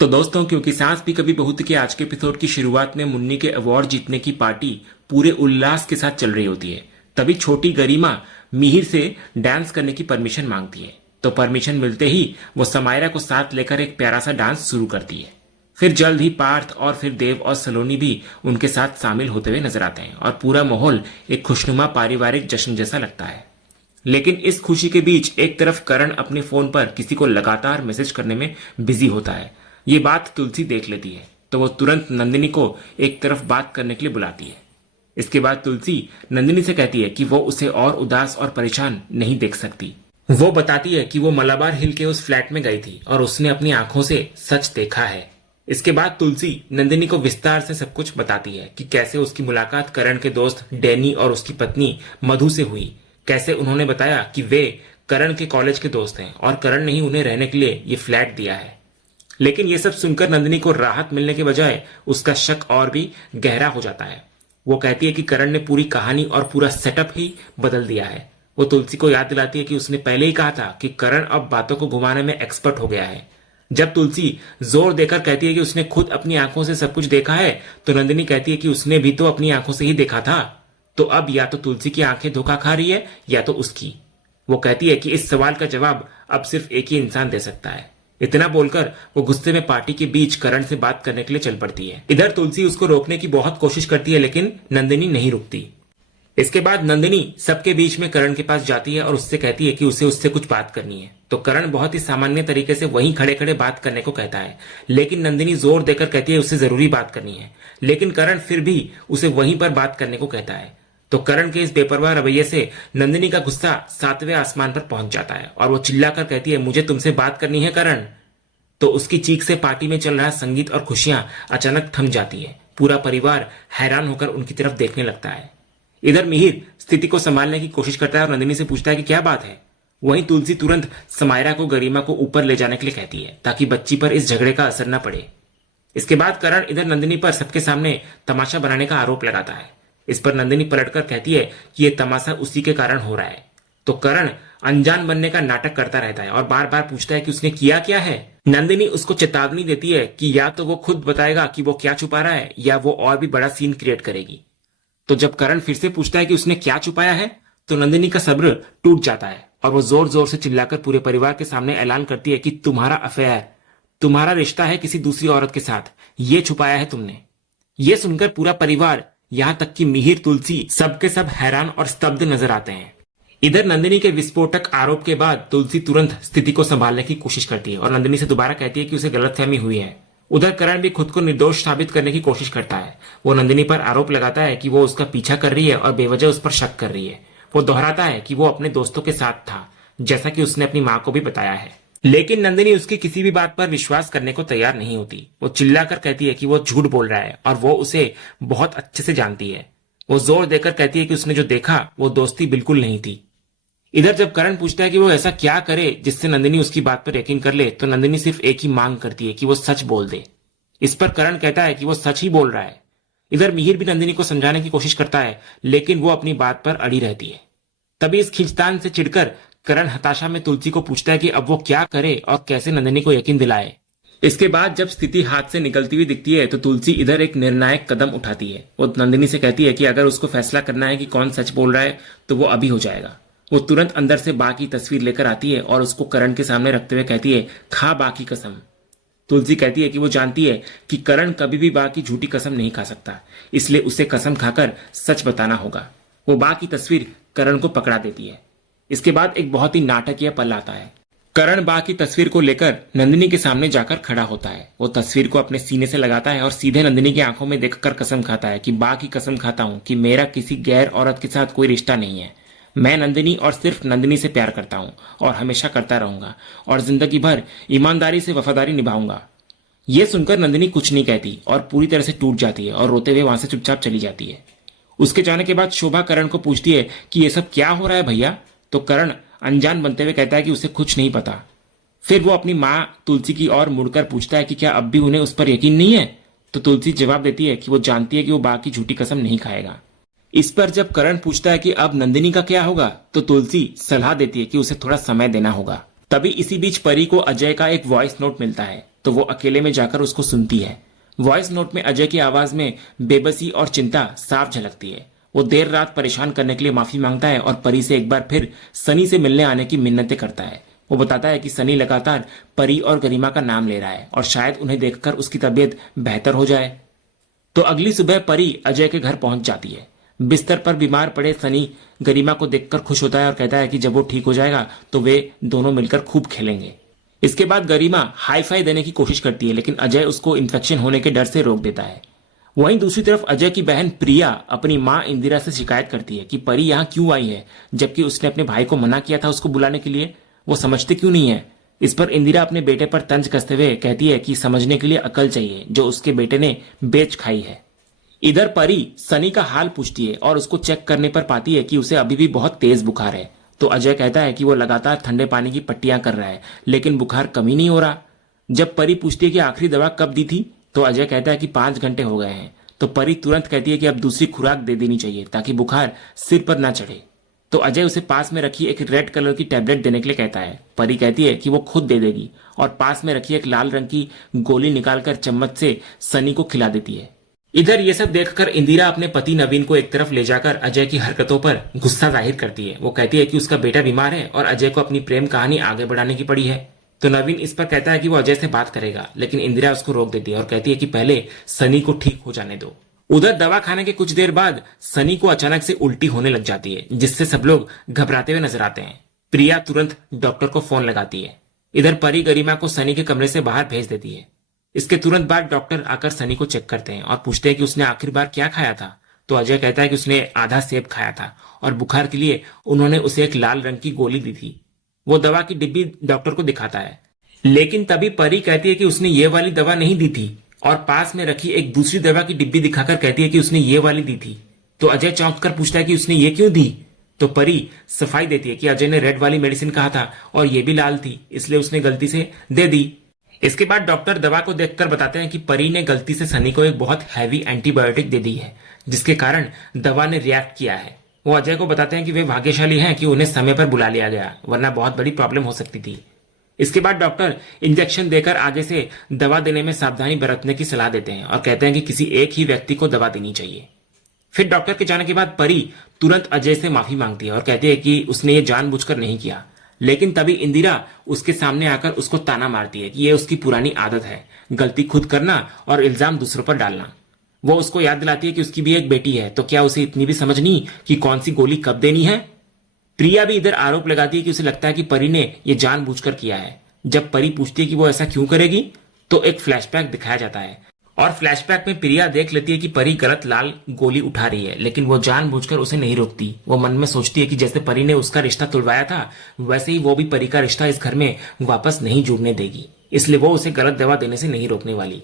तो दोस्तों, क्योंकि सांस भी कभी बहू थी के आज के एपिसोड की शुरुआत में मुन्नी के अवार्ड जीतने की पार्टी पूरे उल्लास के साथ चल रही होती है। तभी छोटी गरिमा मिहिर से डांस करने की परमिशन मांगती है। तो परमिशन मिलते ही वो समायरा को साथ लेकर एक प्यारा सा डांस शुरू करती है। फिर जल्द ही पार्थ और फिर देव और सलोनी भी उनके साथ शामिल होते हुए नजर आते हैं और पूरा माहौल एक खुशनुमा पारिवारिक जश्न जैसा लगता है। लेकिन इस खुशी के बीच एक तरफ करण अपने फोन पर किसी को लगातार मैसेज करने में बिजी होता है। ये बात तुलसी देख लेती है तो वो तुरंत नंदिनी को एक तरफ बात करने के लिए बुलाती है। इसके बाद तुलसी नंदिनी से कहती है कि वो उसे और उदास और परेशान नहीं देख सकती। वो बताती है कि वो मलाबार हिल के उस फ्लैट में गई थी और उसने अपनी आंखों से सच देखा है। इसके बाद तुलसी नंदिनी को विस्तार से सब कुछ बताती है कि कैसे उसकी मुलाकात करण के दोस्त डैनी और उसकी पत्नी मधु से हुई। कैसे उन्होंने बताया कि वे करण के कॉलेज के दोस्त हैं और करण ने ही उन्हें रहने के लिए ये फ्लैट दिया है। लेकिन ये सब सुनकर नंदिनी को राहत मिलने के बजाय उसका शक और भी गहरा हो जाता है। वो कहती है कि करण ने पूरी कहानी और पूरा सेटअप ही बदल दिया है। वो तुलसी को याद दिलाती है कि उसने पहले ही कहा था कि करण अब बातों को घुमाने में एक्सपर्ट हो गया है। जब तुलसी जोर देकर कहती है कि उसने खुद अपनी आंखों से सब कुछ देखा है तो नंदिनी कहती है कि उसने भी तो अपनी आंखों से ही देखा था। तो अब या तो तुलसी की आंखें धोखा खा रही है या तो उसकी। वो कहती है कि इस सवाल का जवाब अब सिर्फ एक ही इंसान दे सकता है। इतना बोलकर वो गुस्से में पार्टी के बीच करण से बात करने के लिए चल पड़ती है। इधर तुलसी उसको रोकने की बहुत कोशिश करती है लेकिन नंदिनी नहीं रुकती। इसके बाद नंदिनी सबके बीच में करण के पास जाती है और उससे कहती है कि उसे उससे कुछ बात करनी है। तो करण बहुत ही सामान्य तरीके से वहीं खड़े खड़े बात करने को कहता है, लेकिन नंदिनी जोर देकर कहती है उससे जरूरी बात करनी है। लेकिन करण फिर भी उसे वहीं पर बात करने को कहता है। तो करण के इस बेपरवाह रवैये से नंदिनी का गुस्सा 7वें आसमान पर पहुंच जाता है और वो चिल्लाकर कहती है, मुझे तुमसे बात करनी है करण। तो उसकी चीख से पार्टी में चल रहा संगीत और खुशियां अचानक थम जाती है। पूरा परिवार हैरान होकर उनकी तरफ देखने लगता है। इधर मिहिर स्थिति को संभालने की कोशिश करता है और नंदिनी से पूछता है कि क्या बात है। वहीं तुलसी तुरंत समायरा को गरिमा को ऊपर ले जाने के लिए कहती है ताकि बच्ची पर इस झगड़े का असर न पड़े। इसके बाद करण इधर नंदिनी पर सबके सामने तमाशा बनाने का आरोप लगाता है। इस पर नंदिनी पलटकर कहती है कि यह तमाशा उसी के कारण हो रहा है। तो करण अनजान बनने का नाटक करता रहता है और बार बार पूछता है कि उसने किया क्या है। नंदिनी उसको चेतावनी देती है कि या तो वो खुद बताएगा कि वो क्या छुपा रहा है या वो और भी बड़ा सीन क्रिएट करेगी। तो जब करण फिर से पूछता है कि उसने क्या छुपाया है तो नंदिनी का सब्र टूट जाता है और वो जोर जोर से चिल्लाकर पूरे परिवार के सामने ऐलान करती है कि तुम्हारा अफेयर, तुम्हारा रिश्ता है किसी दूसरी औरत के साथ, ये छुपाया है तुमने। ये सुनकर पूरा परिवार, यहां तक कि मिहिर, तुलसी, सबके सब हैरान और स्तब्ध नजर आते हैं। इधर नंदिनी के विस्फोटक आरोप के बाद तुलसी तुरंत स्थिति को संभालने की कोशिश करती है और नंदिनी से दोबारा कहती है कि उसे गलतफहमी हुई है। उधर करण भी खुद को निर्दोष साबित करने की कोशिश करता है। वो नंदिनी पर आरोप लगाता है कि वो उसका पीछा कर रही है और बेवजह उस पर शक कर रही है। वो दोहराता है कि वो अपने दोस्तों के साथ था, जैसा कि उसने अपनी माँ को भी बताया है। लेकिन नंदिनी उसकी किसी भी बात पर विश्वास करने को तैयार नहीं होती। वो चिल्लाकर कहती है कि वो झूठ बोल रहा है और वो उसे बहुत अच्छे से जानती है। वो जोर देकर कहती है कि उसने जो देखा वो दोस्ती बिल्कुल नहीं थी। इधर जब करण पूछता है कि वो ऐसा क्या करे जिससे नंदिनी उसकी बात पर यकीन कर ले तो नंदिनी सिर्फ एक ही मांग करती है कि वो सच बोल दे। इस पर करण कहता है कि वो सच ही बोल रहा है। इधर मिहिर भी नंदिनी को समझाने की कोशिश करता है लेकिन वो अपनी बात पर अड़ी रहती है। तभी इस खींचतान से चिढ़कर करण हताशा में तुलसी को पूछता है कि अब वो क्या करे और कैसे नंदिनी को यकीन दिलाए। इसके बाद जब स्थिति हाथ से निकलती हुई दिखती है तो तुलसी इधर एक निर्णायक कदम उठाती है। वो नंदिनी से कहती है कि अगर उसको फैसला करना है कि कौन सच बोल रहा है तो वो अभी हो जाएगा। वो तुरंत अंदर से बा की तस्वीर लेकर आती है और उसको करण के सामने रखते हुए कहती है, खा बा की कसम। तुलसी कहती है कि वो जानती है कि करण कभी भी बा की झूठी कसम नहीं खा सकता, इसलिए उसे कसम खाकर सच बताना होगा। वो बा की तस्वीर करण को पकड़ा देती है। इसके बाद एक बहुत ही नाटकीय पल आता है। करण बा की तस्वीर को लेकर नंदिनी के सामने जाकर खड़ा होता है। वो तस्वीर को अपने सीने से लगाता है और सीधे नंदिनी की आंखों में देखकर कसम खाता है कि बा की कसम खाता हूं कि मेरा किसी गैर औरत के साथ कोई रिश्ता नहीं है। मैं नंदिनी और सिर्फ नंदिनी से प्यार करता हूं और हमेशा करता रहूंगा और जिंदगी भर ईमानदारी से वफादारी निभाऊंगा। यह सुनकर नंदिनी कुछ नहीं कहती और पूरी तरह से टूट जाती है और रोते हुए वहां से चुपचाप चली जाती है। उसके जाने के बाद शोभा करण को पूछती है कि ये सब क्या हो रहा है भैया। तो करण अनजान बनते हुए कहता है कि उसे कुछ नहीं पता। फिर वो अपनी माँ तुलसी की ओर मुड़कर पूछता है कि क्या अब भी उन्हें उस पर यकीन नहीं है। तो तुलसी जवाब देती है कि वो जानती है कि वो बा की झूठी कसम नहीं खाएगा। इस पर जब करण पूछता है कि अब नंदिनी का क्या होगा तो तुलसी सलाह देती है कि उसे थोड़ा समय देना होगा। तभी इसी बीच परी को अजय का एक वॉइस नोट मिलता है तो वो अकेले में जाकर उसको सुनती है। वॉइस नोट में अजय की आवाज में बेबसी और चिंता साफ झलकती है। वो देर रात परेशान करने के लिए माफी मांगता है और परी से एक बार फिर सनी से मिलने आने की मिन्नतें करता है। वो बताता है कि सनी लगातार परी और गरिमा का नाम ले रहा है और शायद उन्हें देखकर उसकी तबीयत बेहतर हो जाए। तो अगली सुबह परी अजय के घर पहुंच जाती है। बिस्तर पर बीमार पड़े सनी गरिमा को देखकर खुश होता है और कहता है कि जब वो ठीक हो जाएगा तो वे दोनों मिलकर खूब खेलेंगे। इसके बाद गरिमा हाई फाई देने की कोशिश करती है, लेकिन अजय उसको इन्फेक्शन होने के डर से रोक देता है। वहीं दूसरी तरफ अजय की बहन प्रिया अपनी मां इंदिरा से शिकायत करती है कि परी यहाँ क्यों आई है, जबकि उसने अपने भाई को मना किया था उसको बुलाने के लिए। वो समझते क्यों नहीं है। इस पर इंदिरा अपने बेटे पर तंज कसते हुए कहती है कि समझने के लिए अकल चाहिए जो उसके बेटे ने बेच खाई है। इधर परी सनी का हाल पूछती है और उसको चेक करने पर पाती है कि उसे अभी भी बहुत तेज बुखार है। तो अजय कहता है कि वो लगातार ठंडे पानी की पट्टियां कर रहा है, लेकिन बुखार कम ही नहीं हो रहा। जब परी पूछती है कि आखिरी दवा कब दी थी, तो अजय कहता है कि 5 घंटे हो गए हैं। तो परी तुरंत कहती है कि अब दूसरी खुराक दे देनी चाहिए ताकि बुखार सिर पर ना चढ़े। तो अजय उसे पास में रखी एक रेड कलर की टैबलेट देने के लिए कहता है। परी कहती है कि वो खुद दे देगी और पास में रखी एक लाल रंग की गोली निकालकर चम्मच से सनी को खिला देती है। इधर ये सब देखकर इंदिरा अपने पति नवीन को एक तरफ ले जाकर अजय की हरकतों पर गुस्सा जाहिर करती है। वो कहती है कि उसका बेटा बीमार है और अजय को अपनी प्रेम कहानी आगे बढ़ाने की पड़ी है। तो नवीन इस पर कहता है कि वो अजय से बात करेगा, लेकिन इंदिरा उसको रोक देती है और कहती है कि पहले सनी को ठीक हो जाने दो। उधर दवा खाने के कुछ देर बाद सनी को अचानक से उल्टी होने लग जाती है, जिससे सब लोग घबराते हुए नजर आते हैं। प्रिया तुरंत डॉक्टर को फोन लगाती है। इधर परी गरिमा को सनी के कमरे से बाहर भेज देती है। इसके तुरंत बाद डॉक्टर आकर सनी को चेक करते हैं और पूछते हैं कि उसने आखिर बार क्या खाया था। तो अजय कहता है कि उसने आधा सेब खाया था और बुखार के लिए उन्होंने उसे एक लाल रंग की गोली दी थी। वो दवा की डिब्बी डॉक्टर को दिखाता है, लेकिन तभी परी कहती है कि उसने ये वाली दवा नहीं दी थी और पास में रखी एक दूसरी दवा की डिब्बी दिखाकर कहती है कि उसने ये वाली दी थी। तो अजय चौंक कर पूछता है कि उसने ये क्यों दी। तो परी सफाई देती है कि अजय ने रेड वाली मेडिसिन कहा था और ये भी लाल थी, इसलिए उसने गलती से दे दी। इसके बाद डॉक्टर दवा को देखकर बताते हैं कि परी ने गलती से सनी को एक बहुत हैवी एंटीबायोटिक दे दी है, जिसके कारण दवा ने रिएक्ट किया है। वो अजय को बताते हैं कि वे भाग्यशाली हैं कि उन्हें समय पर बुला लिया गया, वरना बहुत बड़ी प्रॉब्लम हो सकती थी। इसके बाद डॉक्टर इंजेक्शन देकर आगे से दवा देने में सावधानी बरतने की सलाह देते हैं और कहते हैं कि किसी एक ही व्यक्ति को दवा देनी चाहिए। फिर डॉक्टर के जाने के बाद परी तुरंत अजय से माफी मांगती है और कहती है कि उसने ये जानबूझकर नहीं किया। लेकिन तभी इंदिरा उसके सामने आकर उसको ताना मारती है कि यह उसकी पुरानी आदत है, गलती खुद करना और इल्जाम दूसरों पर डालना। वो उसको याद दिलाती है कि उसकी भी एक बेटी है, तो क्या उसे इतनी भी समझ नहीं कि कौन सी गोली कब देनी है। प्रिया भी इधर आरोप लगाती है कि उसे लगता है कि परी ने यह जानबूझकर किया है। जब परी पूछती है कि वो ऐसा क्यों करेगी, तो एक फ्लैशबैक दिखाया जाता है और फ्लैशबैक में प्रिया देख लेती है कि परी गलत लाल गोली उठा रही है, लेकिन वो जानबूझकर उसे नहीं रोकती। वो मन में सोचती है कि जैसे परी ने उसका रिश्ता तुड़वाया था, वैसे ही वो भी परी का रिश्ता इस घर में वापस नहीं जुड़ने देगी, इसलिए वो उसे गलत दवा देने से नहीं रोकने वाली।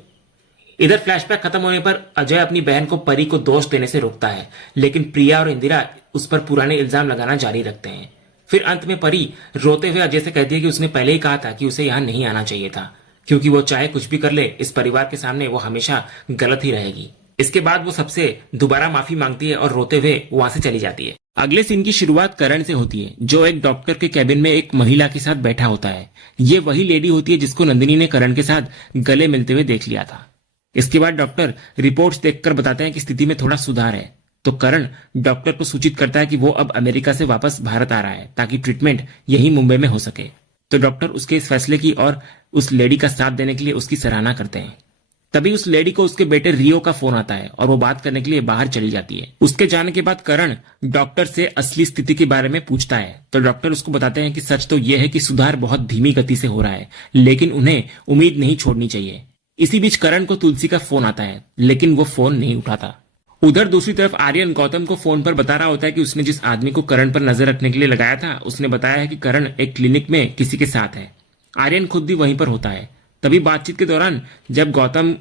इधर फ्लैशबैक खत्म होने पर अजय अपनी बहन को परी को दोष देने से रोकता है, लेकिन प्रिया और इंदिरा उस पर पुराने इल्जाम लगाना जारी रखते हैं। फिर अंत में परी रोते हुए अजय से कहती है कि उसने पहले ही कहा था कि उसे यहाँ नहीं आना चाहिए था, क्योंकि वो चाहे कुछ भी कर ले, इस परिवार के सामने वो हमेशा गलत ही रहेगी। इसके बाद वो सबसे दोबारा माफी मांगती है और रोते हुए वहां से चली जाती है। अगले सीन की शुरुआत करण से होती है, जो एक डॉक्टर के कैबिन में एक महिला के साथ बैठा होता है। ये वही लेडी होती है जिसको नंदिनी ने करण के साथ गले मिलते हुए देख लिया था। इसके बाद डॉक्टर रिपोर्ट्स देखकर बताते हैं कि स्थिति में थोड़ा सुधार है। तो करण डॉक्टर को सूचित करता है कि वो अब अमेरिका से वापस भारत आ रहा है ताकि ट्रीटमेंट यही मुंबई में हो सके। तो डॉक्टर उसके इस फैसले की और उस लेडी का साथ देने के लिए उसकी सराहना करते हैं। तभी उस लेडी को उसके बेटे रियो का फोन आता है और वो बात करने के लिए बाहर चली जाती है। उसके जाने के बाद करण डॉक्टर से असली स्थिति के बारे में पूछता है। तो डॉक्टर उसको बताते हैं कि सच तो यह है कि सुधार बहुत धीमी गति से हो रहा है, लेकिन उन्हें उम्मीद नहीं छोड़नी चाहिए। इसी बीच करण को तुलसी का फोन आता है, लेकिन वो फोन नहीं उठाता। उधर दूसरी तरफ आर्यन गौतम को फोन पर बता रहा होता है कि उसने जिस आदमी को करण पर नजर रखने के लिए लगाया था, उसने बताया है कि करण एक क्लिनिक में किसी के साथ है। आर्यन खुद भी वहीं पर होता है। तभी बातचीत के दौरान जब गौतम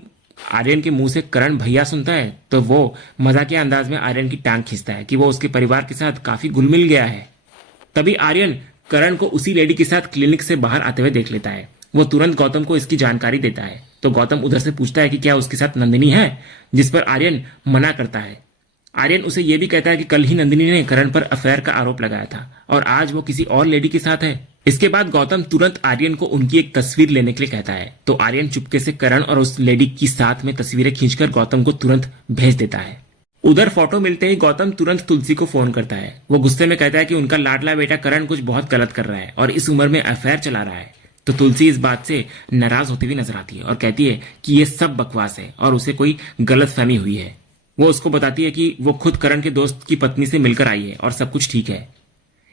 आर्यन के मुंह से करण भैया सुनता है, तो वो मजाकिया अंदाज में आर्यन की टांग खींचता है कि वो उसके परिवार के साथ काफी घुल मिल गया है। तभी आर्यन करण को उसी लेडी के साथ क्लिनिक से बाहर आते हुए देख लेता है। वो तुरंत गौतम को इसकी जानकारी देता है। तो गौतम उधर से पूछता है कि क्या उसके साथ नंदिनी है, जिस पर आर्यन मना करता है। आर्यन उसे यह भी कहता है कि कल ही नंदिनी ने करण पर अफेयर का आरोप लगाया था और आज वो किसी और लेडी के साथ है। इसके बाद गौतम तुरंत आर्यन को उनकी एक तस्वीर लेने के लिए कहता है, तो आर्यन चुपके से करण और उस लेडी की साथ में तस्वीरें खींचकर गौतम को तुरंत भेज देता है। उधर फोटो मिलते ही गौतम तुरंत तुलसी को फोन करता है। वो गुस्से में कहता है कि उनका लाडला बेटा करण कुछ बहुत गलत कर रहा है और इस उम्र में अफेयर चला रहा है। तो तुलसी इस बात से नाराज होती हुई नजर आती है और कहती है कि ये सब बकवास है और उसे कोई गलतफहमी हुई है। वो उसको बताती है कि वो खुद करण के दोस्त की पत्नी से मिलकर आई है और सब कुछ ठीक है।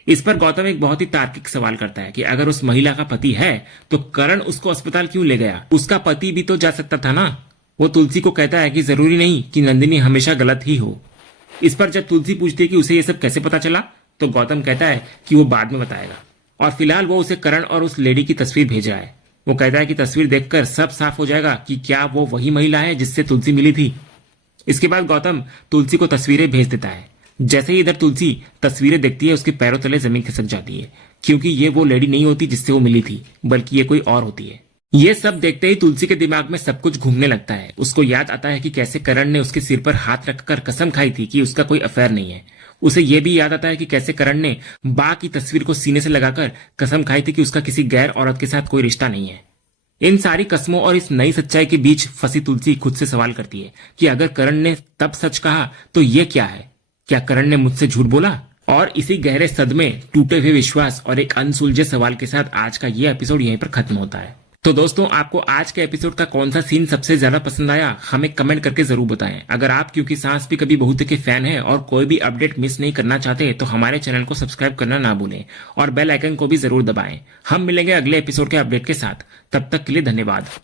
इस पर गौतम एक बहुत ही तार्किक सवाल करता है कि अगर उस महिला का पति है तो करण उसको अस्पताल क्यों ले गया? उसका पति भी तो जा सकता था ना। वो तुलसी को कहता है कि जरूरी नहीं कि नंदिनी हमेशा गलत ही हो। इस पर जब तुलसी पूछती है कि उसे ये सब कैसे पता चला, तो गौतम कहता है कि वो बाद में बताएगा और फिलहाल वो उसे करण और उस लेडी की तस्वीर भेज रहा है। वो कहता है कि तस्वीर देखकर सब साफ हो जाएगा कि क्या वो वही महिला है जिससे तुलसी मिली थी। इसके बाद गौतम तुलसी को तस्वीरें भेज देता है। जैसे ही इधर तुलसी तस्वीरें देखती है, उसके पैरों तले जमीन खिसक जाती है, क्योंकि ये वो लेडी नहीं होती जिससे वो मिली थी, बल्कि ये कोई और होती है। ये सब देखते ही तुलसी के दिमाग में सब कुछ घूमने लगता है। उसको याद आता है कि कैसे करण ने उसके सिर पर हाथ रखकर कसम खाई थी कि उसका कोई अफेयर नहीं है। उसे यह भी याद आता है कि कैसे करण ने बा की तस्वीर को सीने से लगाकर कसम खाई थी कि उसका किसी गैर औरत के साथ कोई रिश्ता नहीं है। इन सारी कस्मों और इस नई सच्चाई के बीच फंसी तुलसी खुद से सवाल करती है कि अगर करण ने तब सच कहा तो ये क्या है? क्या करण ने मुझसे झूठ बोला? और इसी गहरे सदमे, टूटे हुए विश्वास और एक अनसुलझे सवाल के साथ आज का ये एपिसोड यहीं पर खत्म होता है। तो दोस्तों, आपको आज के एपिसोड का कौन सा सीन सबसे ज्यादा पसंद आया, हमें कमेंट करके जरूर बताएं। अगर आप क्योंकि सांस भी कभी बहुत के फैन हैं और कोई भी अपडेट मिस नहीं करना चाहते तो हमारे चैनल को सब्सक्राइब करना ना भूलें और बेल आइकन को भी जरूर दबाएं। हम मिलेंगे अगले एपिसोड के अपडेट के साथ। तब तक के लिए धन्यवाद।